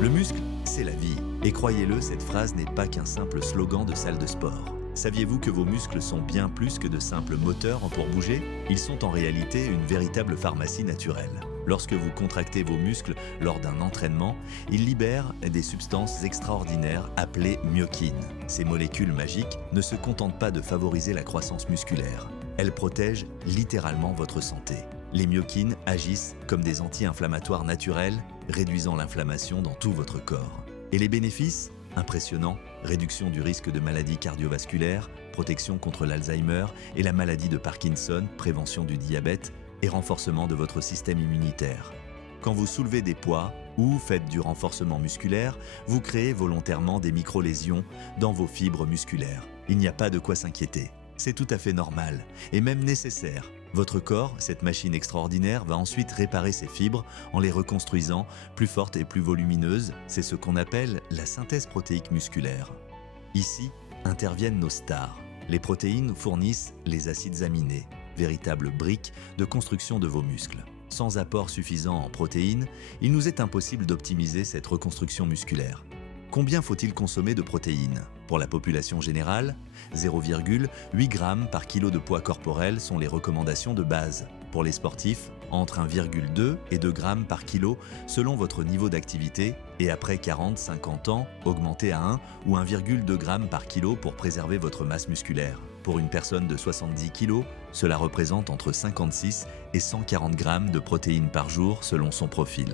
Le muscle, c'est la vie. Et croyez-le, cette phrase n'est pas qu'un simple slogan de salle de sport. Saviez-vous que vos muscles sont bien plus que de simples moteurs pour bouger? Ils sont en réalité une véritable pharmacie naturelle. Lorsque vous contractez vos muscles lors d'un entraînement, ils libèrent des substances extraordinaires appelées myokines. Ces molécules magiques ne se contentent pas de favoriser la croissance musculaire. Elles protègent littéralement votre santé. Les myokines agissent comme des anti-inflammatoires naturels, réduisant l'inflammation dans tout votre corps. Et les bénéfices? Impressionnants, réduction du risque de maladies cardiovasculaires, protection contre l'Alzheimer et la maladie de Parkinson, prévention du diabète et renforcement de votre système immunitaire. Quand vous soulevez des poids ou faites du renforcement musculaire, vous créez volontairement des micro-lésions dans vos fibres musculaires. Il n'y a pas de quoi s'inquiéter. C'est tout à fait normal et même nécessaire. Votre corps, cette machine extraordinaire, va ensuite réparer ces fibres en les reconstruisant plus fortes et plus volumineuses. C'est ce qu'on appelle la synthèse protéique musculaire. Ici interviennent nos stars. Les protéines fournissent les acides aminés, véritables briques de construction de vos muscles. Sans apport suffisant en protéines, il nous est impossible d'optimiser cette reconstruction musculaire. Combien faut-il consommer de protéines? Pour la population générale, 0,8 g par kilo de poids corporel sont les recommandations de base. Pour les sportifs, entre 1,2 et 2 g par kilo selon votre niveau d'activité et après 40-50 ans, augmentez à 1 ou 1,2 g par kilo pour préserver votre masse musculaire. Pour une personne de 70 kg, cela représente entre 56 et 140 g de protéines par jour selon son profil.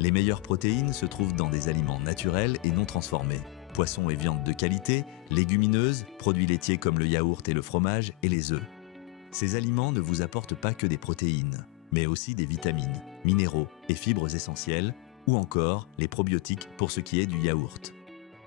Les meilleures protéines se trouvent dans des aliments naturels et non transformés. Poissons et viandes de qualité, légumineuses, produits laitiers comme le yaourt et le fromage et les œufs. Ces aliments ne vous apportent pas que des protéines, mais aussi des vitamines, minéraux et fibres essentielles, ou encore les probiotiques pour ce qui est du yaourt.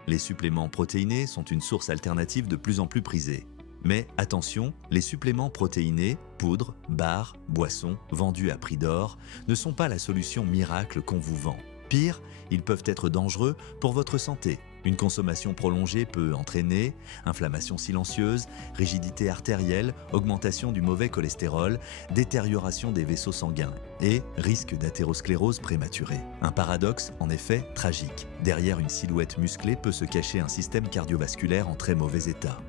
Les suppléments protéinés sont une source alternative de plus en plus prisée. Mais attention, les suppléments protéinés, poudres, barres, boissons, vendus à prix d'or, ne sont pas la solution miracle qu'on vous vend. Pire, ils peuvent être dangereux pour votre santé. Une consommation prolongée peut entraîner inflammation silencieuse, rigidité artérielle, augmentation du mauvais cholestérol, détérioration des vaisseaux sanguins et risque d'athérosclérose prématurée. Un paradoxe, en effet, tragique. Derrière une silhouette musclée peut se cacher un système cardiovasculaire en très mauvais état.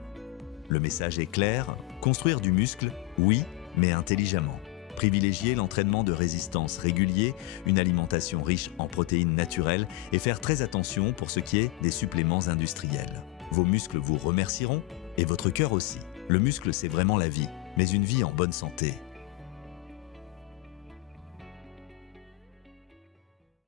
Le message est clair, construire du muscle, oui, mais intelligemment. Privilégier l'entraînement de résistance régulier, une alimentation riche en protéines naturelles et faire très attention pour ce qui est des suppléments industriels. Vos muscles vous remercieront et votre cœur aussi. Le muscle, c'est vraiment la vie, mais une vie en bonne santé.